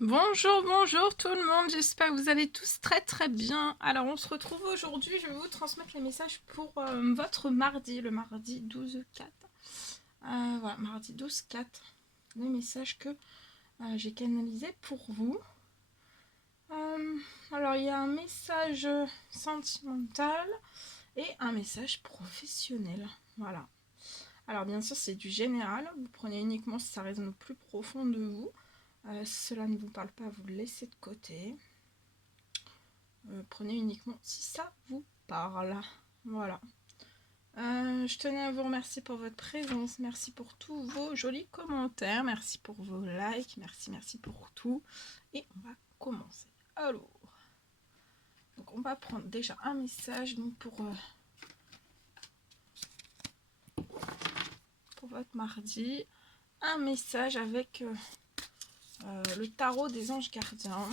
Bonjour, bonjour tout le monde, j'espère que vous allez tous très très bien. Alors on se retrouve aujourd'hui, je vais vous transmettre les messages pour votre mardi, le mardi 12/4. Voilà, mardi 12/4, les messages que j'ai canalisés pour vous. Alors il y a un message sentimental et un message professionnel, voilà. Alors bien sûr c'est du général, vous prenez uniquement si ça résonne au plus profond de vous. Cela ne vous parle pas, vous le laissez de côté. Prenez uniquement si ça vous parle. Voilà. Je tenais à vous remercier pour votre présence. Merci pour tous vos jolis commentaires. Merci pour vos likes. Merci pour tout. Et on va commencer. Alors, donc on va prendre déjà un message donc pour votre mardi. Un message avec le tarot des anges gardiens.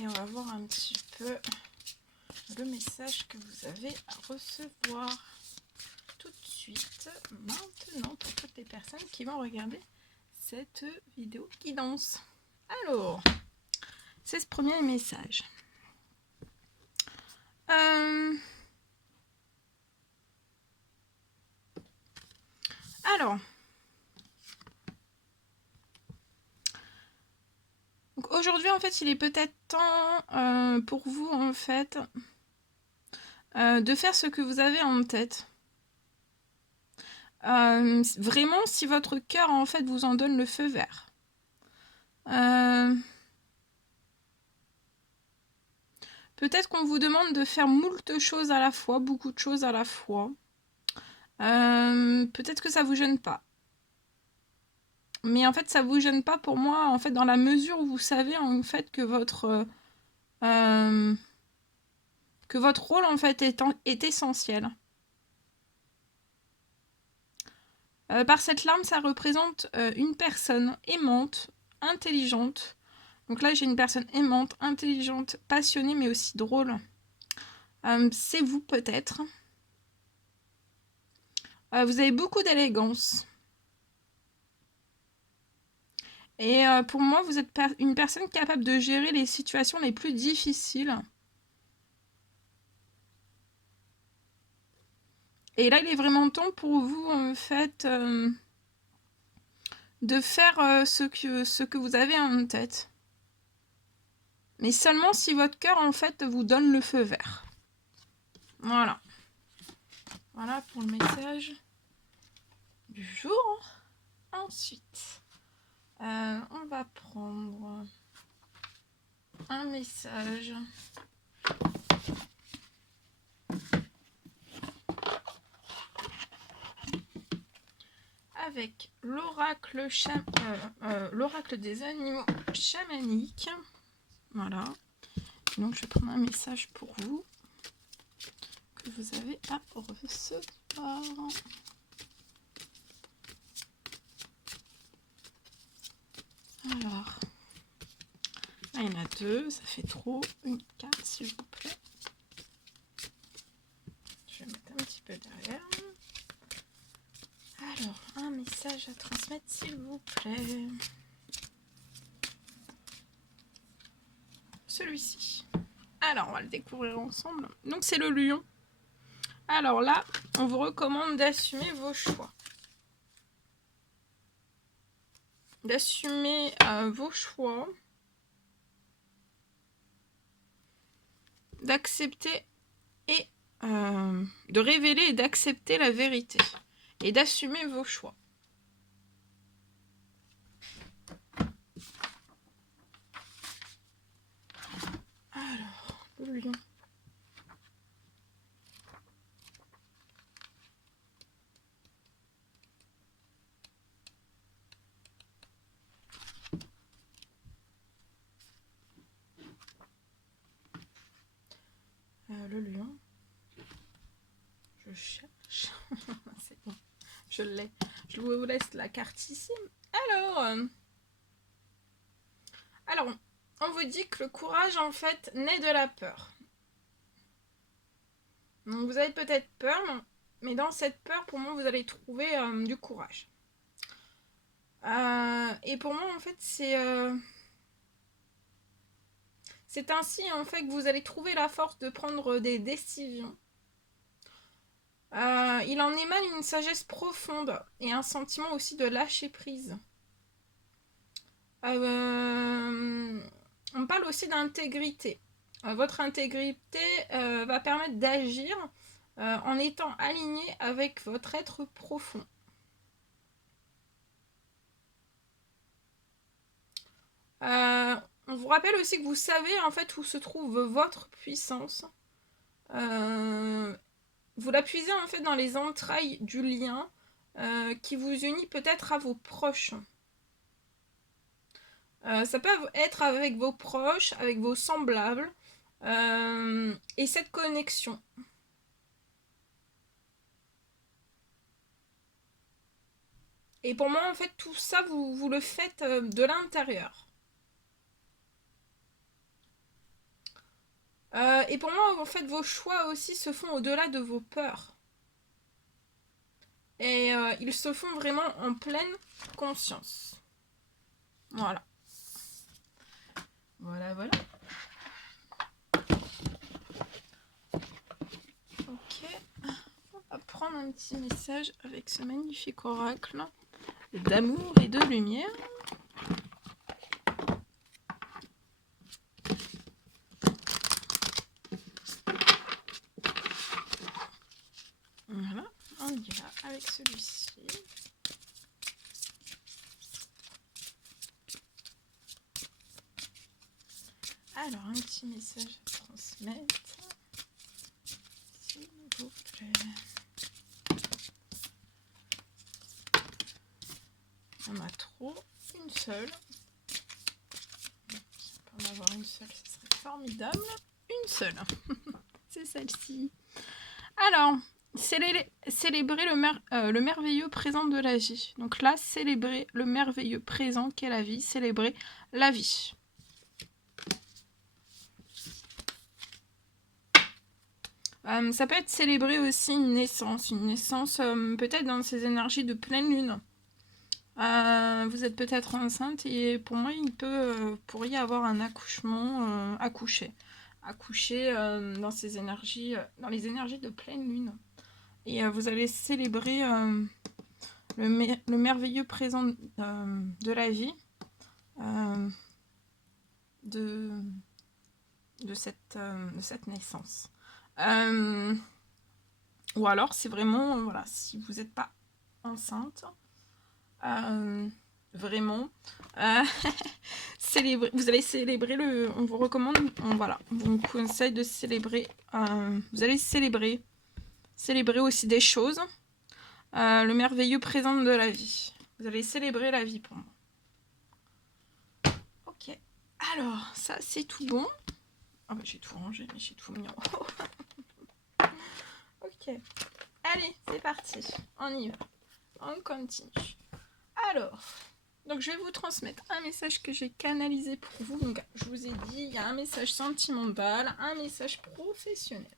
Et on va voir un petit peu le message que vous avez à recevoir tout de suite, maintenant, pour toutes les personnes qui vont regarder cette vidéo guidance. Alors, c'est ce premier message. Alors, aujourd'hui, en fait, il est peut-être temps pour vous, en fait, de faire ce que vous avez en tête. Vraiment, si votre cœur, en fait, vous en donne le feu vert. Peut-être qu'on vous demande de faire moult choses à la fois, beaucoup de choses à la fois. Peut-être que ça vous gêne pas. Mais en fait, ça vous gêne pas pour moi, en fait, dans la mesure où vous savez, en fait, que votre rôle, en fait, est essentiel. Par cette larme, ça représente une personne aimante, intelligente. Donc là, j'ai une personne aimante, intelligente, passionnée, mais aussi drôle. C'est vous, peut-être. Vous avez beaucoup d'élégance. Et pour moi, vous êtes une personne capable de gérer les situations les plus difficiles. Et là, il est vraiment temps pour vous, en fait, de faire ce que vous avez en tête. Mais seulement si votre cœur, en fait, vous donne le feu vert. Voilà. Voilà pour le message du jour. Ensuite, on va prendre un message avec l'oracle des animaux chamaniques. Voilà. Donc je vais prendre un message pour vous que vous avez à recevoir. Alors, là, il y en a deux, ça fait trop. Une carte, s'il vous plaît. Je vais mettre un petit peu derrière. Alors, un message à transmettre, s'il vous plaît. Celui-ci. Alors, on va le découvrir ensemble. Donc, c'est le lion. Alors là, on vous recommande d'assumer vos choix. D'assumer vos choix. D'accepter et de révéler et d'accepter la vérité. Et d'assumer vos choix. Alors, le lion. Le lion. Je cherche. C'est bon. Je l'ai. Je vous laisse la carte ici. Alors, on vous dit que le courage, en fait, naît de la peur. Donc, vous avez peut-être peur, mais dans cette peur, pour moi, vous allez trouver du courage. Et pour moi, en fait, c'est C'est ainsi en fait que vous allez trouver la force de prendre des décisions. Il en émane une sagesse profonde et un sentiment aussi de lâcher prise. On parle aussi d'intégrité. Votre intégrité va permettre d'agir en étant aligné avec votre être profond. On vous rappelle aussi que vous savez en fait où se trouve votre puissance. Vous la puisez en fait dans les entrailles du lien qui vous unit peut-être à vos proches. Ça peut être avec vos proches, avec vos semblables, et cette connexion. Et pour moi, en fait, tout ça, vous le faites de l'intérieur. Et pour moi, en fait, vos choix aussi se font au-delà de vos peurs. Et ils se font vraiment en pleine conscience. Voilà. Voilà, voilà. Ok. On va prendre un petit message avec ce magnifique oracle d'amour et de lumière. Voilà, on y va avec celui-ci. Alors, un petit message à transmettre. S'il vous plaît. On a trop. Une seule. Pour en avoir une seule, ce serait formidable. Une seule. C'est celle-ci. Alors, célébrer le merveilleux présent de la vie. Donc là, célébrer le merveilleux présent qu'est la vie. Célébrer la vie. Ça peut être célébrer aussi une naissance peut-être dans ces énergies de pleine lune. Vous êtes peut-être enceinte et pour moi il pourrait y avoir un accouchement, accoucher dans ces énergies, dans les énergies de pleine lune. Et vous allez célébrer le merveilleux présent de la vie, de cette naissance. Ou alors c'est vraiment, voilà, si vous n'êtes pas enceinte, vraiment, vous allez célébrer on vous recommande, on vous conseille de célébrer, vous allez célébrer aussi des choses, le merveilleux présent de la vie. Vous allez célébrer la vie pour moi. Ok, alors ça c'est tout bon. Ah bah j'ai tout rangé, mais j'ai tout mis en haut. Ok, allez, c'est parti, on y va, on continue. Alors, donc je vais vous transmettre un message que j'ai canalisé pour vous. Donc je vous ai dit, il y a un message sentimental, un message professionnel.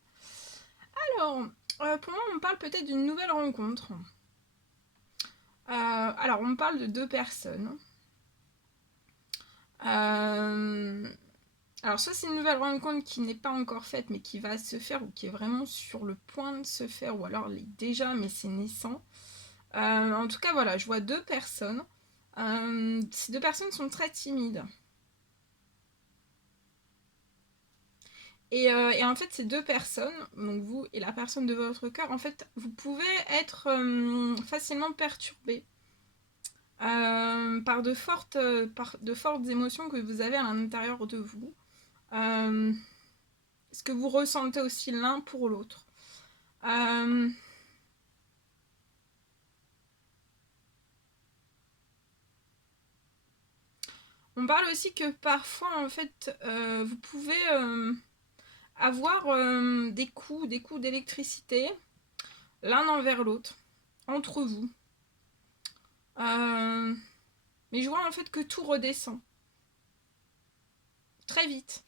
Alors, pour moi, on parle peut-être d'une nouvelle rencontre. Alors, on parle de 2 personnes. Alors, soit c'est une nouvelle rencontre qui n'est pas encore faite, mais qui va se faire, ou qui est vraiment sur le point de se faire, ou alors elle est déjà, mais c'est naissant. En tout cas, voilà, je vois 2 personnes. Ces 2 personnes sont très timides. Et en fait, ces 2 personnes, donc vous et la personne de votre cœur, en fait, vous pouvez être facilement perturbé par de fortes émotions que vous avez à l'intérieur de vous. Ce que vous ressentez aussi l'un pour l'autre. On parle aussi que parfois, en fait, vous pouvez avoir des coups d'électricité l'un envers l'autre, entre vous. Mais je vois en fait que tout redescend. Très vite.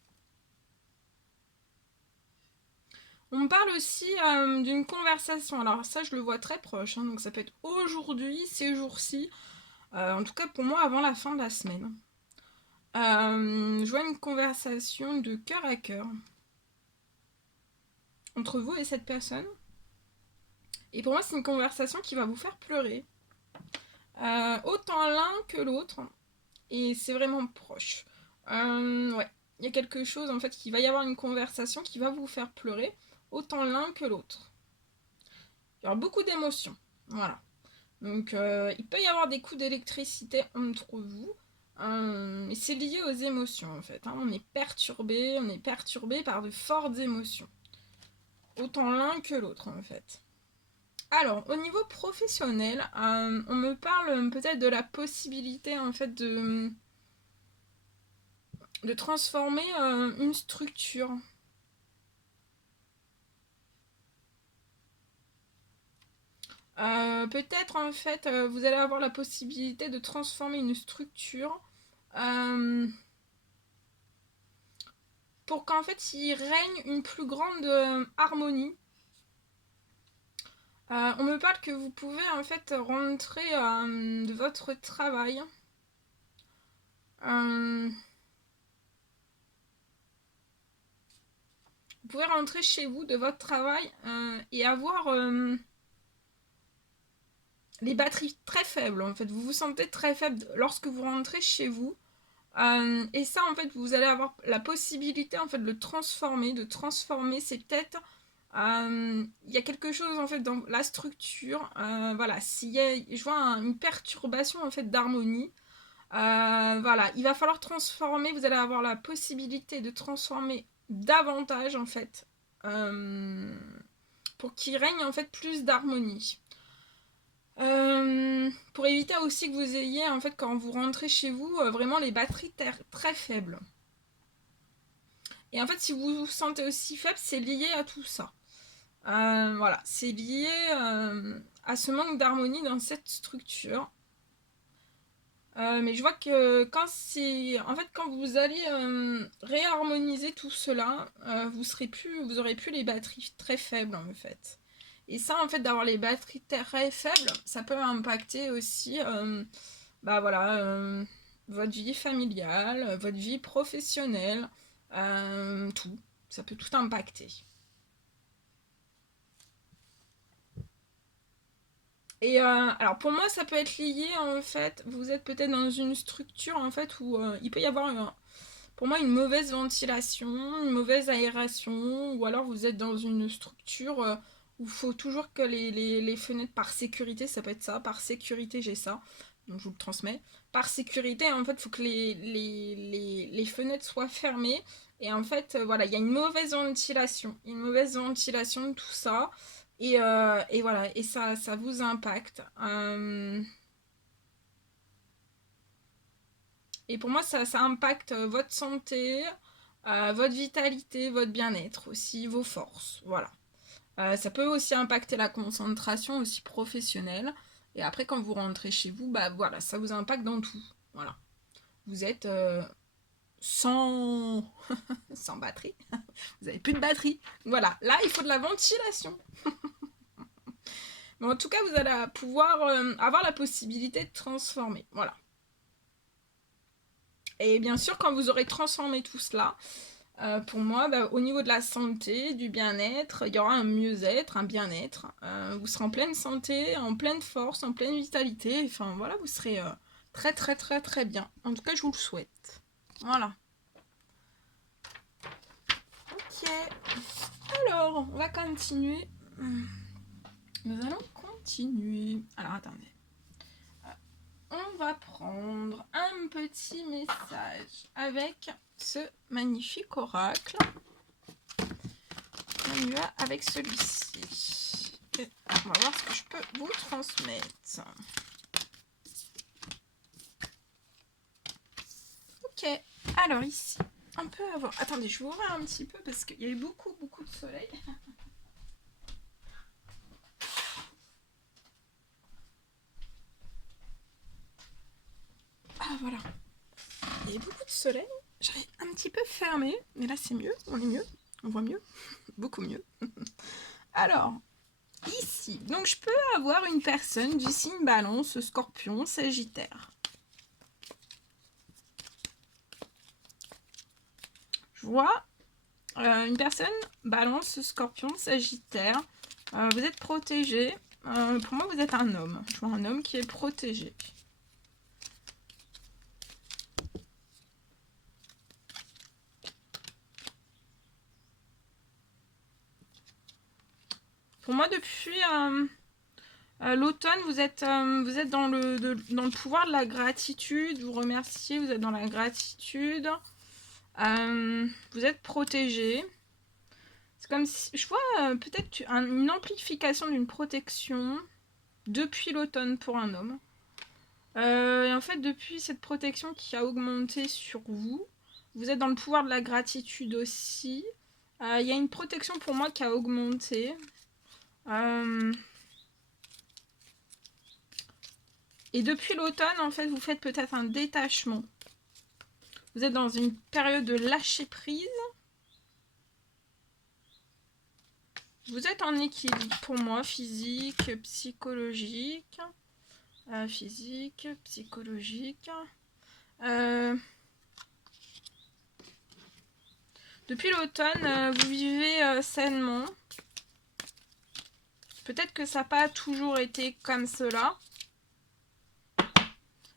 On me parle aussi d'une conversation. Alors ça, je le vois très proche. Hein, donc ça peut être aujourd'hui, ces jours-ci. En tout cas, pour moi, avant la fin de la semaine. Je vois une conversation de cœur à cœur entre vous et cette personne. Et pour moi, c'est une conversation qui va vous faire pleurer. Autant l'un que l'autre. Et c'est vraiment proche. Ouais, il y a quelque chose, en fait, qui va y avoir une conversation qui va vous faire pleurer. Autant l'un que l'autre. Il y aura beaucoup d'émotions. Voilà. Donc, il peut y avoir des coups d'électricité entre vous. Mais c'est lié aux émotions, en fait. Hein. On est perturbé par de fortes émotions. Autant l'un que l'autre, en fait. Alors, au niveau professionnel, on me parle peut-être de la possibilité, en fait, de transformer une structure. Peut-être, en fait, vous allez avoir la possibilité de transformer une structure pour qu'en fait, il règne une plus grande harmonie. On me parle que vous pouvez en fait rentrer de votre travail. Vous pouvez rentrer chez vous de votre travail et avoir les batteries très faibles. En fait, vous vous sentez très faible lorsque vous rentrez chez vous. Et ça, en fait, vous allez avoir la possibilité en fait de transformer. C'est peut-être il y a quelque chose en fait dans la structure. Voilà, s'il y a, je vois une perturbation en fait d'harmonie. Voilà, il va falloir transformer. Vous allez avoir la possibilité de transformer davantage en fait pour qu'il règne en fait plus d'harmonie. Pour éviter aussi que vous ayez en fait quand vous rentrez chez vous vraiment les batteries très faibles. Et en fait si vous vous sentez aussi faible, c'est lié à tout ça. Voilà, c'est lié à ce manque d'harmonie dans cette structure. Mais je vois que quand c'est en fait quand vous allez réharmoniser tout cela, vous aurez plus les batteries très faibles en fait. Et ça en fait d'avoir les batteries très faibles, ça peut impacter aussi bah voilà votre vie familiale, votre vie professionnelle, tout. Ça peut tout impacter. Et alors pour moi ça peut être lié en fait, vous êtes peut-être dans une structure en fait où il peut y avoir pour moi une mauvaise ventilation, une mauvaise aération, ou alors vous êtes dans une structure où il faut toujours que les fenêtres par sécurité, ça peut être ça, par sécurité j'ai ça, donc je vous le transmets. Par sécurité en fait il faut que les fenêtres soient fermées et en fait voilà il y a une mauvaise ventilation de tout ça. Et voilà, et ça vous impacte. Et pour moi, ça impacte votre santé, votre vitalité, votre bien-être aussi, vos forces. Voilà. Ça peut aussi impacter la concentration aussi professionnelle. Et après, quand vous rentrez chez vous, bah voilà, ça vous impacte dans tout. Voilà. Vous êtes sans... sans batterie. Vous avez plus de batterie. Voilà. Là, il faut de la ventilation. Mais en tout cas, vous allez pouvoir avoir la possibilité de transformer. Voilà. Et bien sûr, quand vous aurez transformé tout cela, pour moi, bah, au niveau de la santé, du bien-être, il y aura un mieux-être, un bien-être. Vous serez en pleine santé, en pleine force, en pleine vitalité. Enfin voilà, vous serez très très très très bien. En tout cas, je vous le souhaite. Voilà. Ok. Alors, on va continuer. Nous allons continuer. Alors, attendez. On va prendre un petit message avec ce magnifique oracle. On y va avec celui-ci. Et on va voir ce que je peux vous transmettre. Ok, alors ici, on peut avoir... Attendez, je vais ouvrir un petit peu parce qu'il y a eu beaucoup de soleil. Ah voilà, il y a eu beaucoup de soleil. J'avais un petit peu fermé, mais là c'est mieux, on est mieux, on voit mieux, beaucoup mieux. Alors, ici, donc je peux avoir une personne du signe Balance, Scorpion, Sagittaire. vois une personne, balance, scorpion, sagittaire. Vous êtes protégé. Pour moi, vous êtes un homme. Je vois un homme qui est protégé. Pour moi, depuis l'automne, vous êtes dans le pouvoir de la gratitude. Vous remerciez, vous êtes dans la gratitude. Vous êtes protégé. C'est comme si, je vois peut-être une amplification d'une protection depuis l'automne pour un homme. Et en fait, depuis cette protection qui a augmenté sur vous, vous êtes dans le pouvoir de la gratitude aussi. Il y a une protection pour moi qui a augmenté. Et depuis l'automne, en fait, vous faites peut-être un détachement. Vous êtes dans une période de lâcher prise. Vous êtes en équilibre pour moi, physique, psychologique. Physique, psychologique. Depuis l'automne, vous vivez sainement. Peut-être que ça n'a pas toujours été comme cela.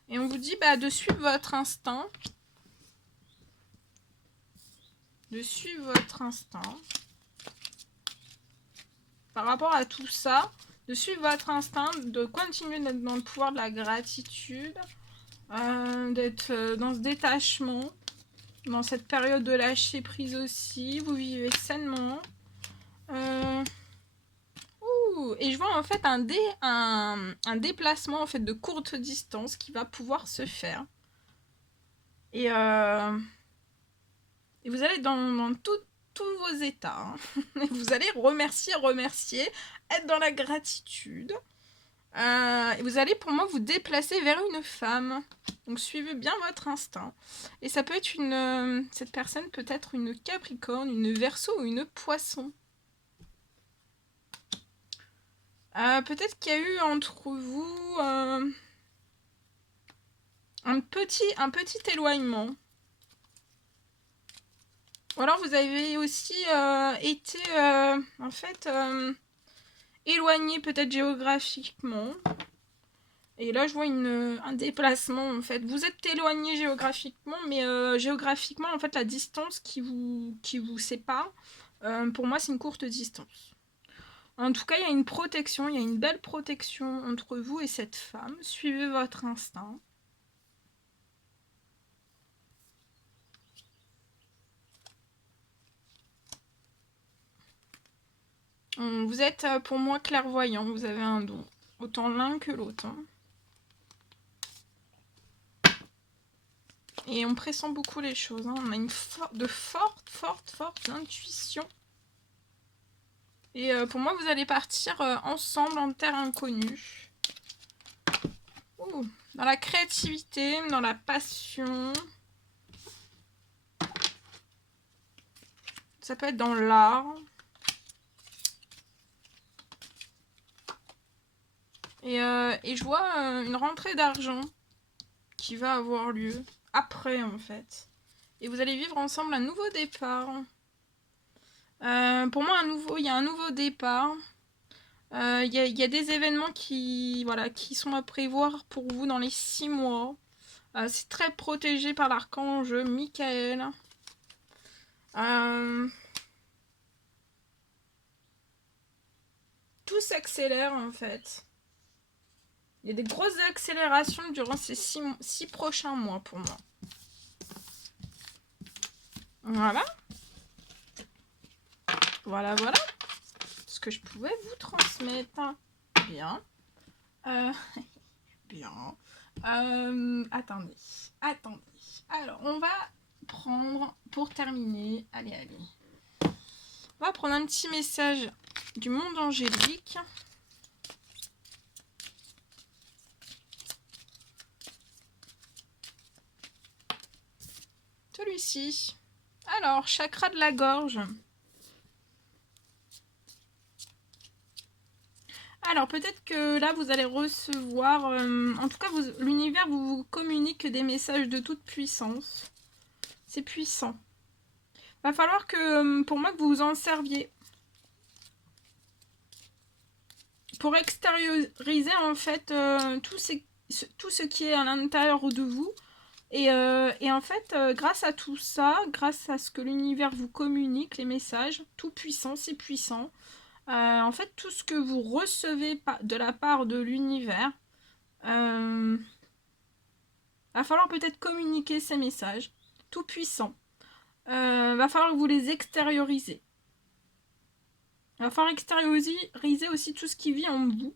Et on vous dit de suivre votre instinct. De suivre votre instinct. Par rapport à tout ça, de suivre votre instinct, de continuer d'être dans le pouvoir de la gratitude, d'être dans ce détachement, dans cette période de lâcher prise aussi. Vous vivez sainement. Et je vois en fait un déplacement en fait de courte distance qui va pouvoir se faire. Et vous allez dans tous vos états. Hein. Et vous allez remercier, être dans la gratitude. Et vous allez pour moi vous déplacer vers une femme. Donc suivez bien votre instinct. Et ça peut être cette personne peut être une Capricorne, une Verseau ou une Poisson. Peut-être qu'il y a eu entre vous un petit éloignement. Ou alors vous avez aussi été en fait éloigné peut-être géographiquement. Et là je vois un déplacement en fait. Vous êtes éloigné géographiquement, mais géographiquement en fait la distance qui vous sépare, pour moi c'est une courte distance. En tout cas, il y a une protection, il y a une belle protection entre vous et cette femme. Suivez votre instinct. Vous êtes pour moi clairvoyant, vous avez un don. Autant l'un que l'autre. Hein. Et on pressent beaucoup les choses. Hein. On a une forte intuition. Et pour moi, vous allez partir ensemble en terre inconnue. Dans la créativité, dans la passion. Ça peut être dans l'art. Et je vois une rentrée d'argent qui va avoir lieu après en fait. Et vous allez vivre ensemble un nouveau départ. Pour moi, il y a un nouveau départ. Il y a des événements qui sont à prévoir pour vous dans les 6 mois. C'est très protégé par l'archange Michael. Tout s'accélère en fait. Il y a des grosses accélérations durant ces 6 prochains mois pour moi. Voilà. Voilà. Ce que je pouvais vous transmettre. Bien. Bien. Attendez. Alors, on va prendre, pour terminer, allez. On va prendre un petit message du monde angélique. Celui-ci. Alors, chakra de la gorge. Alors, peut-être que là, vous allez recevoir... en tout cas, l'univers vous communique des messages de toute puissance. C'est puissant. Va falloir que, pour moi, que vous vous en serviez. Pour extérioriser, en fait, tout ce qui est à l'intérieur de vous. Et en fait, grâce à tout ça, grâce à ce que l'univers vous communique, les messages, tout puissant, c'est puissant. En fait, tout ce que vous recevez de la part de l'univers, va falloir peut-être communiquer ces messages, tout puissant. Va falloir que vous les extériorisez. Va falloir extérioriser aussi tout ce qui vit en vous.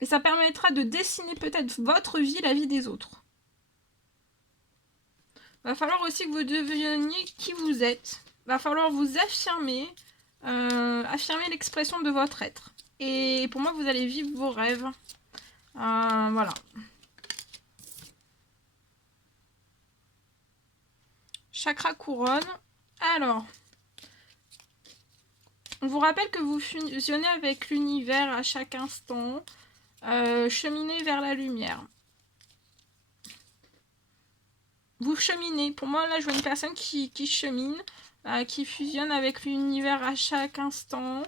Et ça permettra de dessiner peut-être votre vie, la vie des autres. Va falloir aussi que vous deveniez qui vous êtes. Va falloir vous affirmer, affirmer l'expression de votre être. Et pour moi, vous allez vivre vos rêves. Voilà. Chakra couronne. Alors, on vous rappelle que vous fusionnez avec l'univers à chaque instant. Cheminez vers la lumière. Vous cheminez. Pour moi, là, je vois une personne qui chemine, qui fusionne avec l'univers à chaque instant.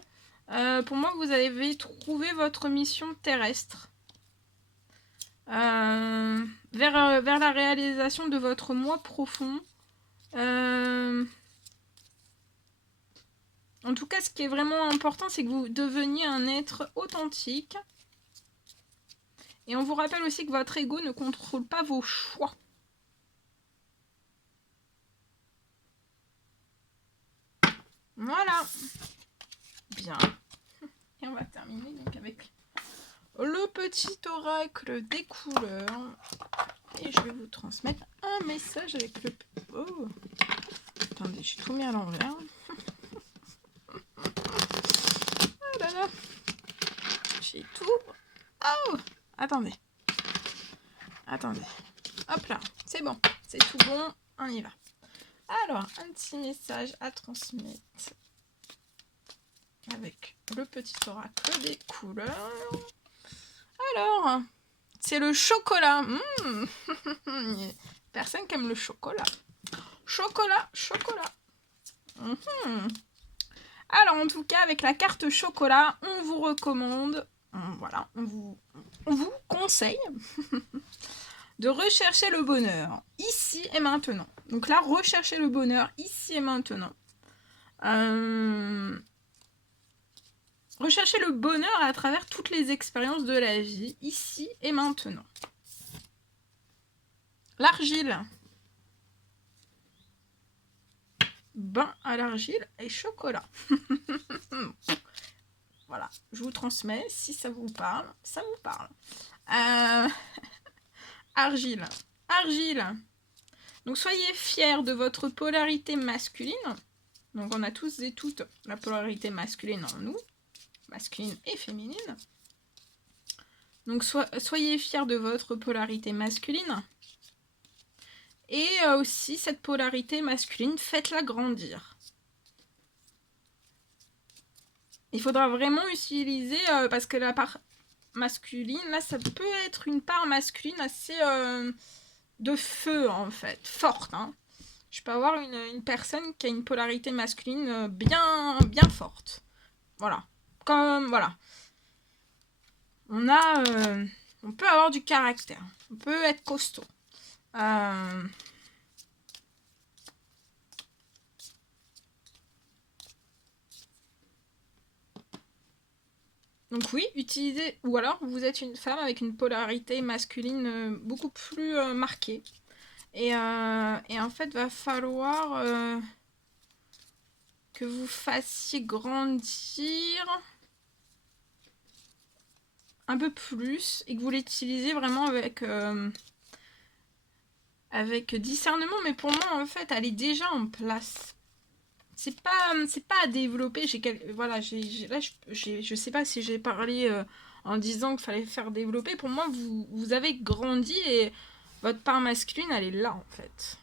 Pour moi, vous avez trouvé votre mission terrestre. Vers la réalisation de votre moi profond. En tout cas, ce qui est vraiment important, c'est que vous deveniez un être authentique. Et on vous rappelle aussi que votre ego ne contrôle pas vos choix. Voilà. Bien. Et on va terminer donc avec le petit oracle des couleurs. Et je vais vous transmettre un message avec le... Oh. Attendez, j'ai tout mis à l'envers. Oh là là. J'ai tout... Oh. Attendez. Attendez. Hop là. C'est bon. C'est tout bon. On y va. Alors, un petit message à transmettre avec le petit oracle des couleurs. Alors, c'est le chocolat. Personne qui aime le chocolat. Chocolat. Alors, en tout cas, avec la carte chocolat, on vous recommande, voilà, on vous conseille de rechercher le bonheur ici et maintenant. Donc là, recherchez le bonheur ici et maintenant. Recherchez le bonheur à travers toutes les expériences de la vie, ici et maintenant. L'argile. Bain à l'argile et chocolat. Voilà, je vous transmets. Si ça vous parle, ça vous parle. Argile. Donc soyez fiers de votre polarité masculine. Donc on a tous et toutes la polarité masculine en nous. Masculine et féminine. Donc soyez fiers de votre polarité masculine. Et aussi cette polarité masculine, faites-la grandir. Il faudra vraiment utiliser, parce que la part masculine, là ça peut être une part masculine assez de feu en fait, forte. Hein. Je peux avoir une personne qui a une polarité masculine bien forte. Voilà. Comme, voilà. On peut avoir du caractère. On peut être costaud. Donc oui, utilisez, ou alors vous êtes une femme avec une polarité masculine beaucoup plus marquée. Et en fait, va falloir que vous fassiez grandir un peu plus et que vous l'utilisez vraiment avec discernement. Mais pour moi, en fait, elle est déjà en place. C'est pas à développer. Voilà, je sais pas si j'ai parlé en disant qu'il fallait faire développer. Pour moi, vous avez grandi et votre part masculine, elle est là en fait.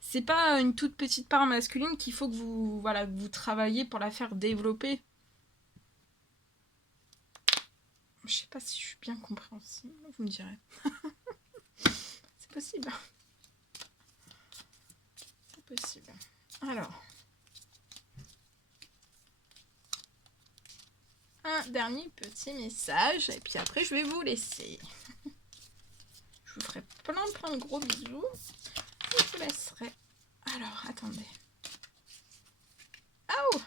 C'est pas une toute petite part masculine qu'il faut que vous travaillez pour la faire développer. Je sais pas si je suis bien compréhensible, vous me direz. C'est possible. C'est possible. Alors. Un dernier petit message. Et puis après, je vais vous laisser. Je vous ferai plein de gros bisous. Je vous laisserai. Alors, attendez. Oh!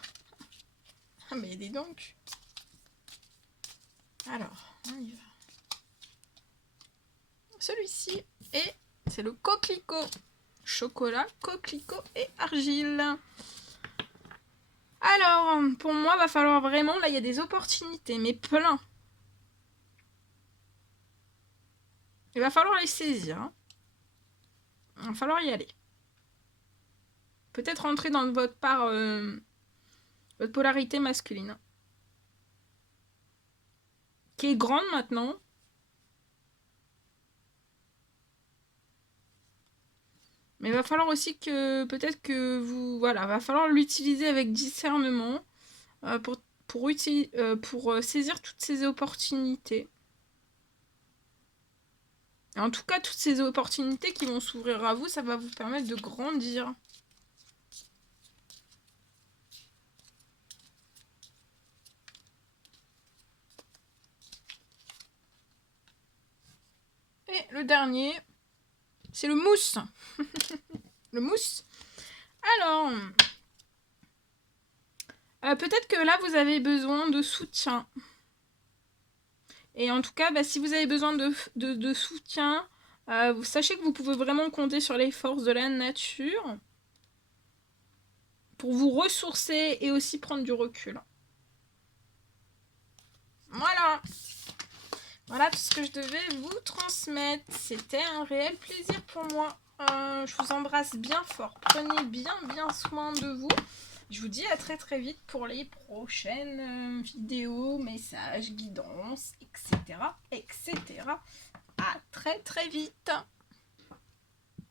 Ah, mais dis donc. Alors, on y va. Celui-ci, et c'est le coquelicot. Chocolat, coquelicot et argile. Alors, pour moi, va falloir vraiment... Là, il y a des opportunités, mais plein. Il va falloir les saisir. Hein. Il va falloir y aller. Peut-être rentrer dans votre part... votre polarité masculine. Qui est grande maintenant. Mais il va falloir aussi que... Peut-être que vous... Voilà, va falloir l'utiliser avec discernement. Pour saisir toutes ces opportunités. Et en tout cas, toutes ces opportunités qui vont s'ouvrir à vous, ça va vous permettre de grandir. Et le dernier, c'est le mousse. Le mousse. Alors, peut-être que là, vous avez besoin de soutien. Et en tout cas, si vous avez besoin de soutien, vous sachez que vous pouvez vraiment compter sur les forces de la nature pour vous ressourcer et aussi prendre du recul. Voilà. Voilà tout ce que je devais vous transmettre. C'était un réel plaisir pour moi. Je vous embrasse bien fort. Prenez bien soin de vous. Je vous dis à très vite pour les prochaines vidéos, messages, guidances, etc. À très vite.